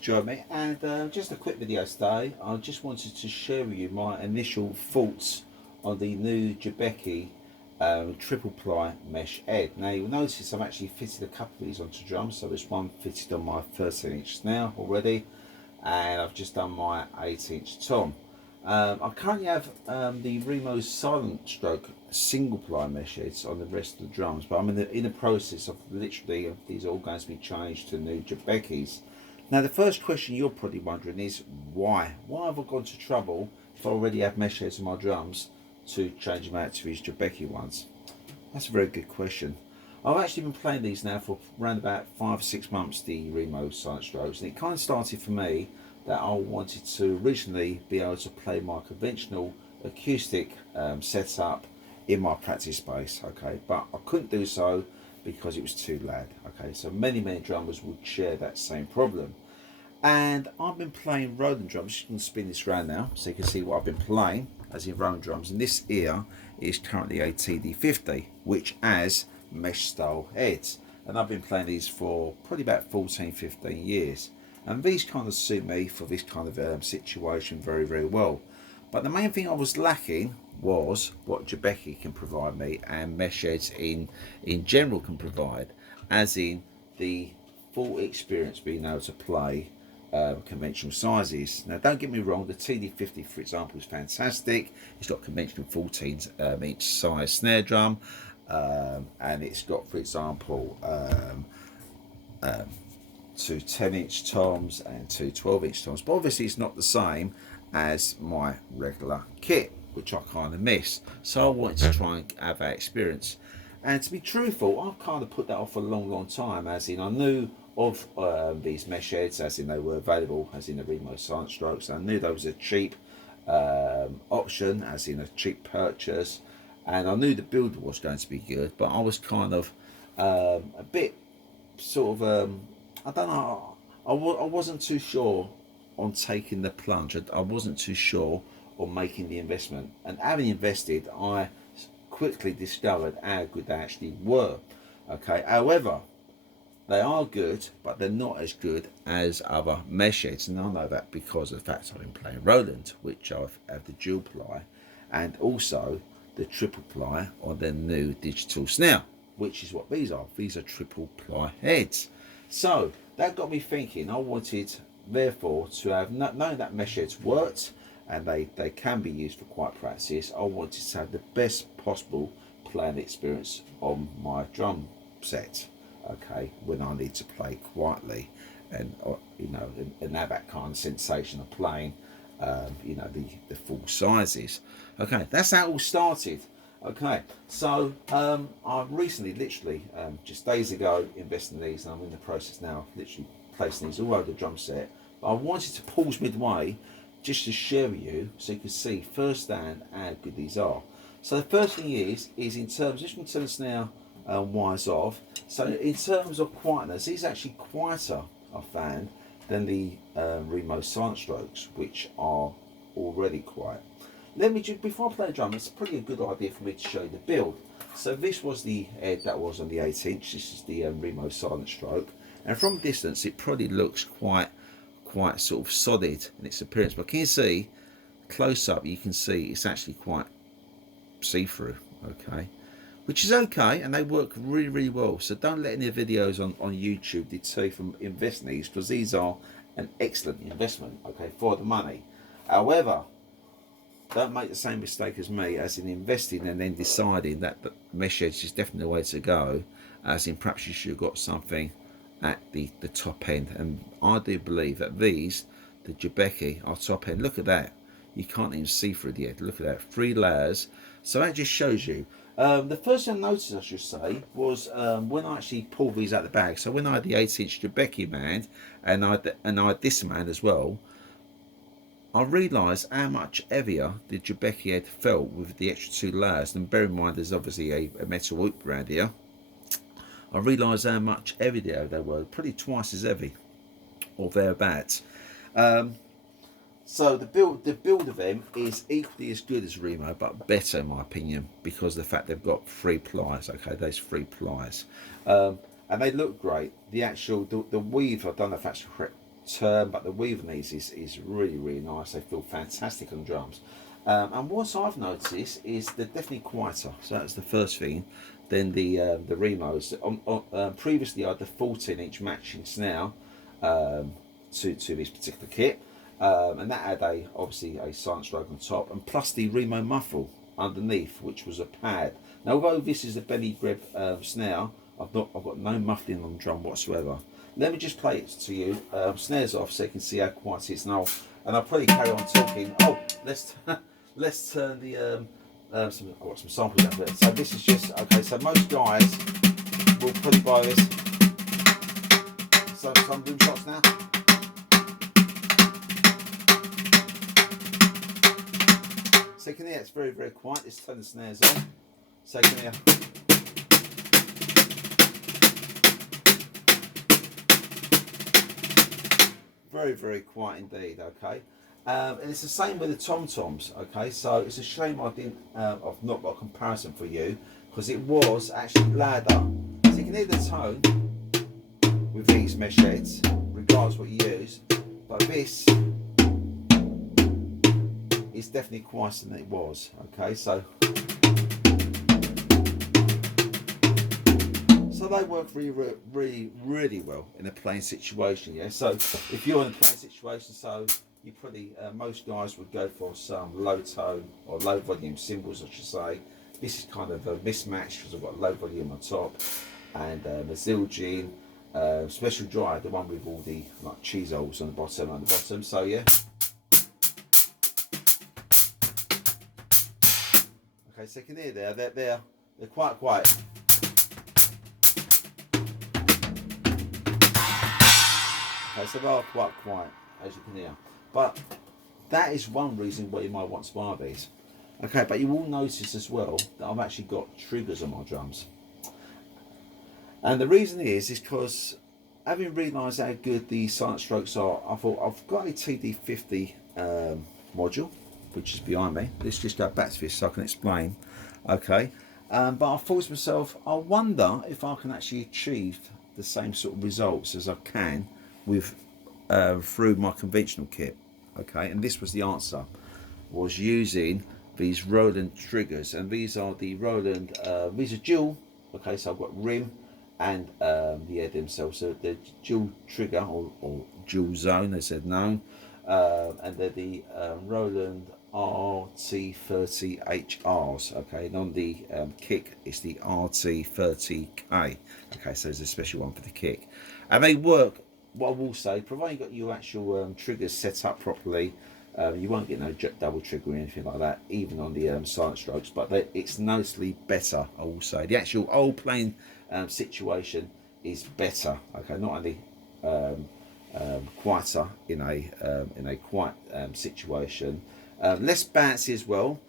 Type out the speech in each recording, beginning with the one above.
Join me, and just a quick video today. I just wanted to share with you my initial thoughts on the new Jabeki triple ply mesh head. Now you'll notice I've actually fitted a couple of these onto drums. So there's one fitted on my 13-inch snare already, and I've just done my 8-inch tom. I currently have the Remo Silent Stroke single ply mesh heads on the rest of the drums, but I'm in the process of literally these are all going to be changed to new Jabekis. Now the first question you're probably wondering is why? Why have I gone to trouble if I already have mesh heads on my drums to change them out to these Jabeki ones? That's a very good question. I've actually been playing these now for around about 5 or 6 months, the Remo Silent Strokes, and it kind of started for me that I wanted to originally be able to play my conventional acoustic setup in my practice space, okay, but I couldn't do so because it was too loud, okay. So many drummers would share that same problem, and I've been playing Roland drums. You can spin this around now so you can see what I've been playing as in Roland drums, and this ear is currently a TD50 which has mesh style heads, and I've been playing these for probably about 14-15 years, and these kind of suit me for this kind of situation very well. But the main thing I was lacking was what Jabeki can provide me, and mesh heads in general can provide, as in the full experience being able to play conventional sizes. Now don't get me wrong, the TD50 for example is fantastic. It's got conventional 14-inch size snare drum, and it's got, for example, two 10-inch toms and two 12-inch toms, but obviously it's not the same as my regular kit, which I kind of miss. So I wanted to try and have that experience, and to be truthful, I've kind of put that off for a long time, as in I knew of these mesh heads, as in they were available, as in the Remo Silent Strokes. I knew there was a cheap option, as in a cheap purchase, and I knew the build was going to be good, but I was kind of a bit sort of I don't know, I wasn't too sure on taking the plunge. I wasn't too sure on making the investment, and having invested I quickly discovered how good they actually were, okay. However, they are good, but they're not as good as other mesh heads, and I know that because of the fact I've been playing Roland, which I have the dual ply, and also the triple ply on their new digital snare, which is what these are. These are triple ply heads. So that got me thinking. I wanted, therefore, to have, knowing that mesh heads worked and they can be used for quiet practice, I wanted to have the best possible playing experience on my drum set, okay, when I need to play quietly, and you know, and have that kind of sensation of playing you know, the full sizes. Okay, that's how it all started. Okay, so I recently, literally just days ago, invested in these, and I'm in the process now of literally placing these all over the drum set. But I wanted to pause midway just to share with you so you can see firsthand how good these are. So the first thing is in terms, just going to turn this now wires off. So in terms of quietness, these are actually quieter, I found, than the Remo Silent Strokes, which are already quiet. Let me just, before I play the drum, it's probably a good idea for me to show you the build. So this was the head that was on the 8-inch. This is the Remo Silent Stroke, and from a distance it probably looks quite sort of solid in its appearance, but can you see close up, you can see it's actually quite see-through, okay, which is okay, and they work really well. So don't let any videos on YouTube deter you from investing these, because these are an excellent investment, okay, for the money. However, don't make the same mistake as me, as in investing and then deciding that the mesh edge is definitely the way to go, as in perhaps you should have got something at the top end. And I do believe that these, the Jabeki, are top end. Look at that, you can't even see through the edge. Look at that, 3 layers. So that just shows you. The first thing I noticed, I should say, was when I actually pulled these out of the bag. So when I had the 8-inch Jabeki manned, and I had this manned as well, I realised how much heavier the Jabeki head felt with the extra 2 layers. And bear in mind there's obviously a metal hoop around here. I realised how much heavier they were, probably twice as heavy, or thereabouts. So the build of them is equally as good as Remo, but better in my opinion, because of the fact they've got 3 plies. Okay, those 3 plies, and they look great. The actual the weave, I don't know if that's correct, turn, but the weave on these is really, really nice. They feel fantastic on drums. And what I've noticed is they're definitely quieter. So that's the first thing. Then the Remos. Previously, I had the 14-inch matching snare to this particular kit, and that had obviously a silent stroke on top, and plus the Remo muffle underneath, which was a pad. Now, although this is a Benny Greb snare, I've got no muffling on the drum whatsoever. Let me just play it to you, snares off, so you can see how quiet it is now. And I'll probably carry on talking. Oh, let's turn the I've got some samples out there. So this is just okay. So most guys will probably buy this. So some boom shots now. So you can hear it's very, very quiet. Let's turn the snares on. So you can hear. Very, very quiet indeed, okay? And it's the same with the tom-toms, okay? So it's a shame I've not got a comparison for you, because it was actually louder. So you can hear the tone with these mesh heads, regardless what you use, but this is definitely quieter than it was, okay? So they work really well in a playing situation, yeah. So if you're in a playing situation, so you probably most guys would go for some low tone or low volume cymbals, I should say. This is kind of a mismatch because I've got low volume on top, and a Zildjian special dry, the one with all the like cheese holes on the bottom So yeah. Okay, so you can hear they're quite quiet. Okay, so they are quite quiet, as you can hear. But that is one reason why you might want to buy these. Okay, but you will notice as well that I've actually got triggers on my drums. And the reason is because having realised how good the silent strokes are, I thought I've got a TD50 module, which is behind me. Let's just go back to this so I can explain. Okay, but I thought to myself, I wonder if I can actually achieve the same sort of results as I can with through my conventional kit. Okay, and this was the answer, was using these Roland triggers, and these are the Roland these are dual. Okay, so I've got rim and the head themselves, so the dual trigger or dual zone, they said known, and they're the Roland RT30HRs. Okay, and on the kick it's the RT30K. Okay, so there's a special one for the kick, and they work. What I will say, provided you got your actual triggers set up properly, you won't get no double trigger or anything like that, even on the silent strokes. But it's noticeably better, I will say. The actual old playing situation is better. Okay, not only quieter in a quiet situation, less bouncy as well.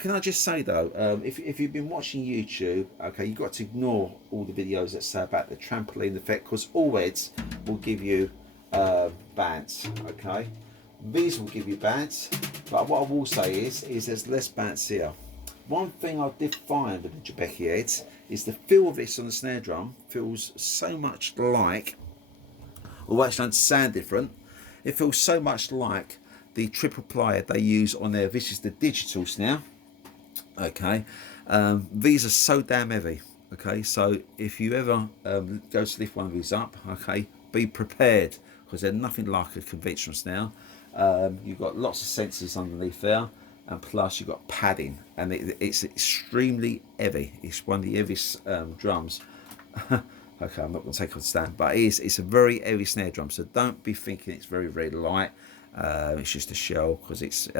Can I just say though, if you've been watching YouTube, okay, you've got to ignore all the videos that say about the trampoline effect, because all heads will give you bounce, okay? These will give you bounce, but what I will say is there's less bounce here. One thing I did find with the Jabeki heads is the feel of this on the snare drum feels so much like, although it doesn't sound different, it feels so much like the triple ply they use on there. This is the digital snare. Okay, these are so damn heavy. Okay, so if you ever go to lift one of these up, okay, be prepared, because they're nothing like a conventional snare. You've got lots of sensors underneath there, and plus you've got padding, and it's extremely heavy. It's one of the heaviest drums. Okay, I'm not going to take it on stand, but it's a very heavy snare drum, so don't be thinking it's very, very light. It's just a shell, because it's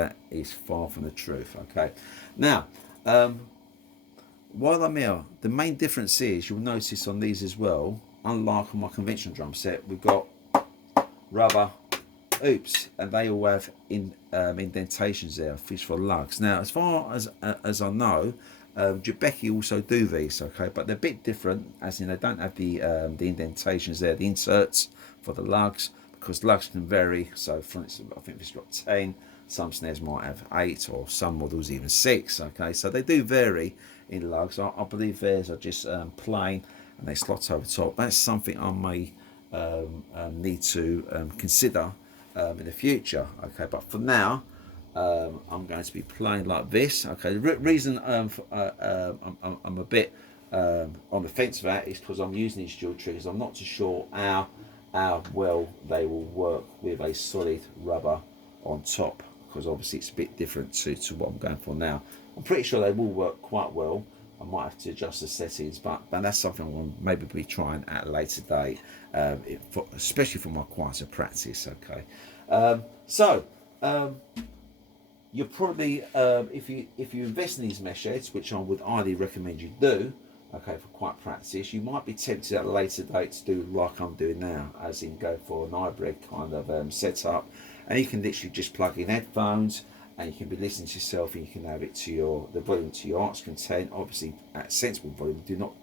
far from the truth. Okay, now while I'm here, the main difference is, you'll notice on these as well, unlike on my conventional drum set, we've got rubber oops, and they all have indentations there, fish for lugs. Now, as far as I know, Jabeki also do these, okay, but they're a bit different, as in they don't have the indentations there, the inserts for the lugs, because lugs can vary. So for instance, I think this has got 10, some snares might have 8, or some models even 6, okay, so they do vary in lugs. I believe theirs are just plain, and they slot over top. That's something I may need to consider in the future. Okay, but for now, I'm going to be playing like this. Okay, the reason I'm a bit on the fence about it is because I'm using these dual triggers. I'm not too sure how well they will work with a solid rubber on top, because obviously it's a bit different to what I'm going for now. I'm pretty sure they will work quite well. I might have to adjust the settings, but that's something I'll maybe be trying at a later date, especially for my quieter practice. Okay, so you're probably if you invest in these mesh heads, which I would highly recommend you do, okay, for quiet practice, you might be tempted at a later date to do like I'm doing now, as in go for an hybrid kind of setup, and you can literally just plug in headphones and you can be listening to yourself, and you can have it to the volume to your heart's content, obviously at sensible volume. Do not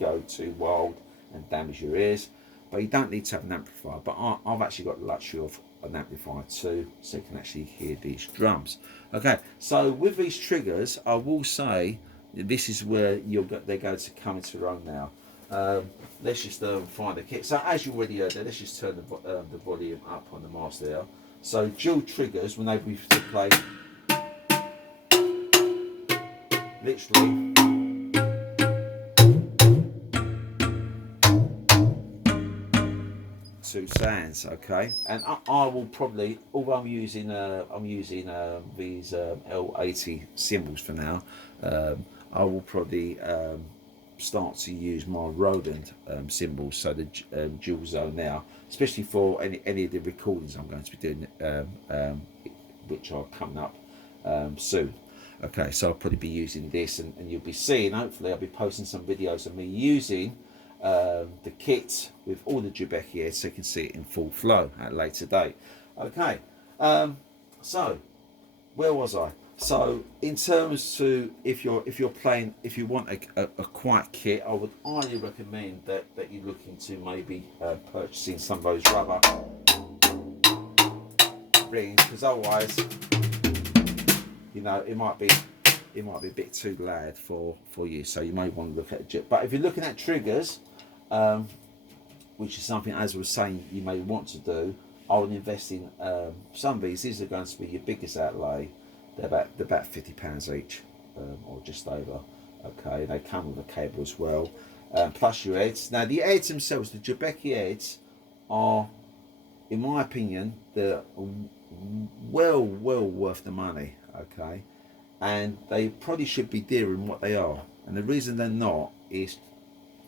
go too wild and damage your ears, but you don't need to have an amplifier. But I've actually got the luxury of an amplifier too, so you can actually hear these drums. Okay, so with these triggers, I will say this is where they're going to come into their own now. Let's just find the kit. So as you already heard there, let's just turn the volume up on the master there. So dual triggers, when they be to play, literally two sounds. Okay, and I will probably, although I'm using these L80 cymbals for now, I will probably start to use my Roland cymbals, so the dual zone now, especially for any of the recordings I'm going to be doing, which are coming up soon. Okay, so I'll probably be using this, and you'll be seeing, hopefully I'll be posting some videos of me using the kit with all the Djebeki heads, so you can see it in full flow at a later date. Okay, so where was I? So in terms to if you're playing, if you want a quiet kit, I would highly recommend that you look into maybe purchasing some of those rubber rings, because otherwise, it might be a bit too loud for you. So you may want to look at it. But if you're looking at triggers, which is something, as I was saying, you may want to do, I would invest in some of these. These are going to be your biggest outlay. They're about £50 each, or just over. Okay, they come with a cable as well, plus your heads. Now the heads themselves, the Djebeki heads, are, in my opinion, they're well worth the money. Okay, and they probably should be dearer than what they are. And the reason they're not is,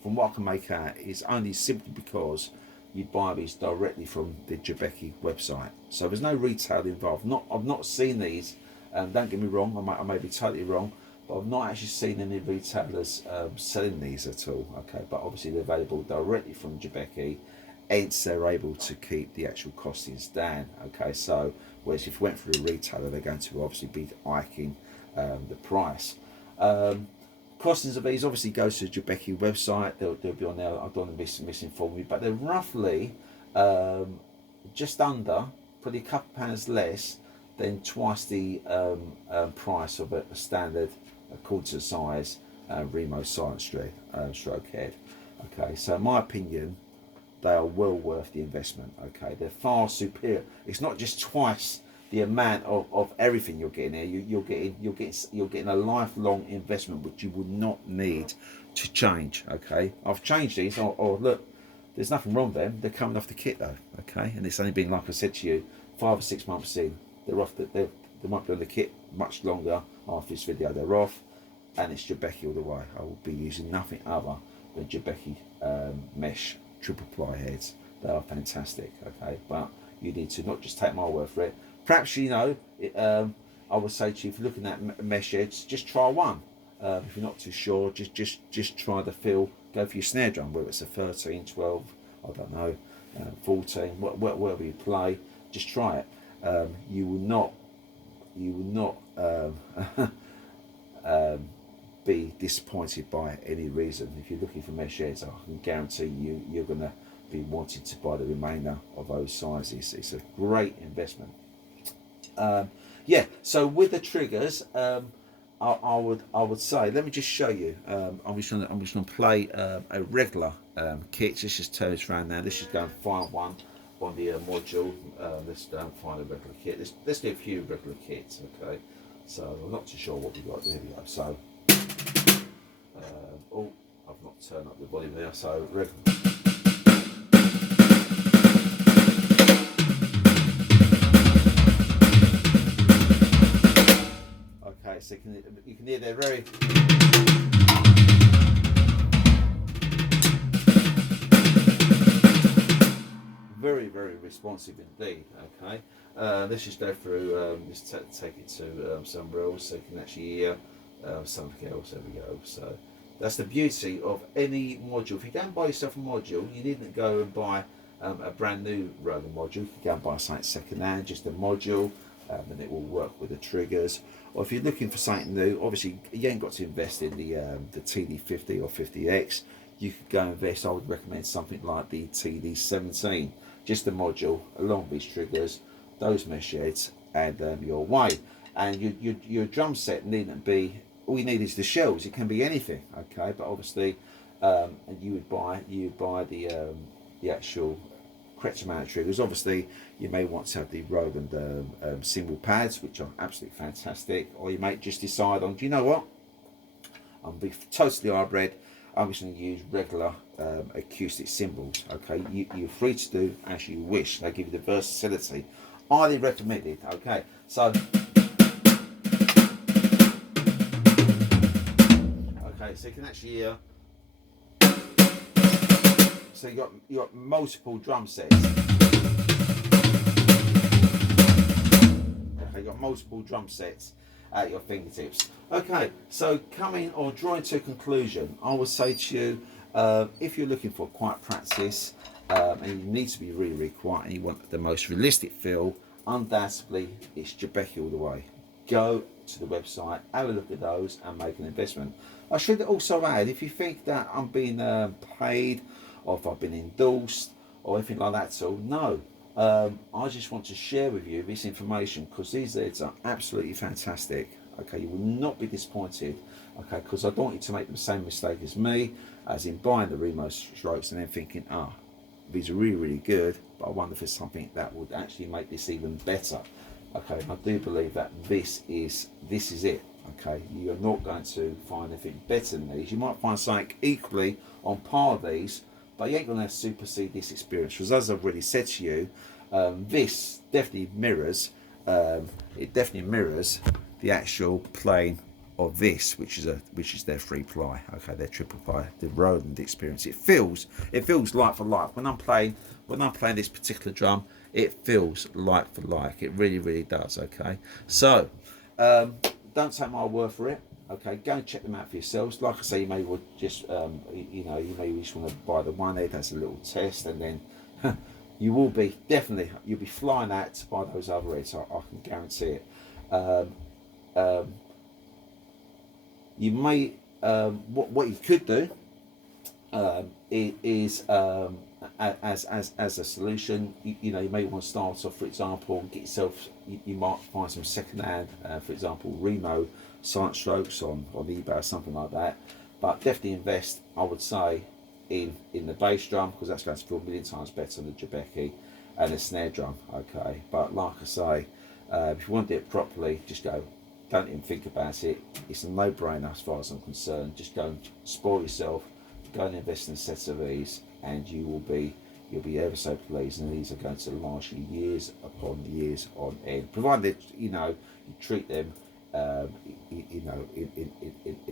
from what I can make out, is only simply because you buy these directly from the Djebeki website. So there's no retail involved. I've not seen these. Don't get me wrong, I may be totally wrong, but I've not actually seen any retailers selling these at all. Okay, but obviously they're available directly from Djebeki, hence they're able to keep the actual costings down. Okay, so whereas if you went through a retailer, they're going to obviously be hiking the price. Costings of these obviously goes to the Djebeki website. They'll be on there. I don't want to misinform you, but they're roughly just under, probably a couple pounds less than twice the price of a standard, according to the size, Remo Silent Stroke head. Okay, so in my opinion, they are well worth the investment. Okay, they're far superior. It's not just twice the amount of everything you're getting here. You're getting a lifelong investment, which you would not need to change. Okay, I've changed these. Oh look, there's nothing wrong with them. They're coming off the kit though. Okay, and it's only been, like I said to you, 5 or 6 months in. They're off. They might be on the kit much longer after this video. They're off, and it's Djebeki all the way. I will be using nothing other than Djebeki mesh triple ply heads. They are fantastic. Okay, but you need to not just take my word for it. Perhaps I would say to you, if you're looking at mesh heads, just try one. If you're not too sure, just try the feel. Go for your snare drum, whether it's a 13, 12, I don't know, 14, whatever you play. Just try it. You will not be disappointed by any reason. If you're looking for mesh heads, I can guarantee you're going to be wanting to buy the remainder of those sizes. It's a great investment. Yeah, so with the triggers, I would say, let me just show you. I'm just gonna play a regular kit. Let's just turn this around now. Let's just go and find one on the module. Let's go and find a regular kit. Let's do a few regular kits, okay? So I'm not too sure what we got. There we go. So oh, I've not turned up the volume there. So regular. Okay, so you can hear they're very responsive indeed. Okay, let's just go through. Just take it to somewhere else so you can actually hear something else. There we go. So that's the beauty of any module. If you go and buy yourself a module, you needn't go and buy a brand new Roland module. You can go and buy something second hand, just a module. And it will work with the triggers. Or if you're looking for something new, obviously you ain't got to invest in the TD50 or 50X. You could go invest. I would recommend something like the TD17, just a module along with these triggers, those mesh heads, and you're away. And your drum set needn't be. All you need is the shells. It can be anything, okay? But obviously, and you buy the actual correct amount of triggers. Obviously, you may want to have the Roland single pads, which are absolutely fantastic, or you may just decide on, do you know what, I'm be totally hybrid, I'm just going to use regular acoustic cymbals. Okay, you're free to do as you wish. They give you the versatility. Highly recommended. Okay, so so you can actually hear. So you got multiple drum sets. Okay, you got multiple drum sets at your fingertips. Okay, so coming or drawing to a conclusion, I would say to you, if you're looking for quiet practice and you need to be really quiet and you want the most realistic feel, undoubtedly it's Jabeki all the way. Go to the website, have a look at those and make an investment. I should also add, if you think that I'm being paid or if I've been endorsed or anything like that, so no, I just want to share with you this information because these leads are absolutely fantastic. Okay, you will not be disappointed. Okay, because I don't want you to make the same mistake as me, as in buying the Remo strokes and then thinking, these are really good, but I wonder if there's something that would actually make this even better. Okay, I do believe that this is it. Okay, you're not going to find anything better than these. You might find something equally on par with these, but you ain't going to supersede this experience. Because as I've already said to you, this definitely mirrors. It definitely mirrors the actual playing of this, which is their free ply. Okay, their triple ply, the Roland experience. It feels like for like. When I'm playing this particular drum, it feels like for like. It really does. Okay, so don't take my word for it. Okay, go and check them out for yourselves. Like I say, you may well just you may just want to buy the one head as a little test, and then you will be you'll be flying out to buy those other heads. I can guarantee it. You may what you could do is as a solution, you may want to start off, for example, get yourself. You might find some second-hand, for example, Remo silent strokes on eBay or something like that. But definitely invest, I would say, in the bass drum because that's going to feel a million times better than the Jabeki and the snare drum. Okay, but like I say, if you want to do it properly, just go. Don't even think about it. It's a no-brainer as far as I'm concerned. Just go and spoil yourself. Go and invest in a set of these, and you'll be ever so pleased. And these are going to last you years upon years on end, provided you treat them, in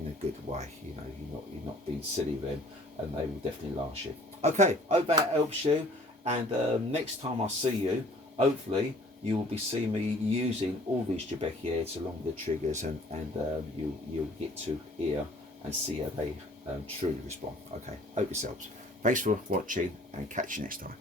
a good way. You're not being silly with them, and they will definitely last you. Okay, hope that helps you. And next time I see you, hopefully you will be seeing me using all these Jabeki heads along with the triggers, and you'll get to hear and see how they truly respond. Okay, hope this helps. Thanks for watching and catch you next time.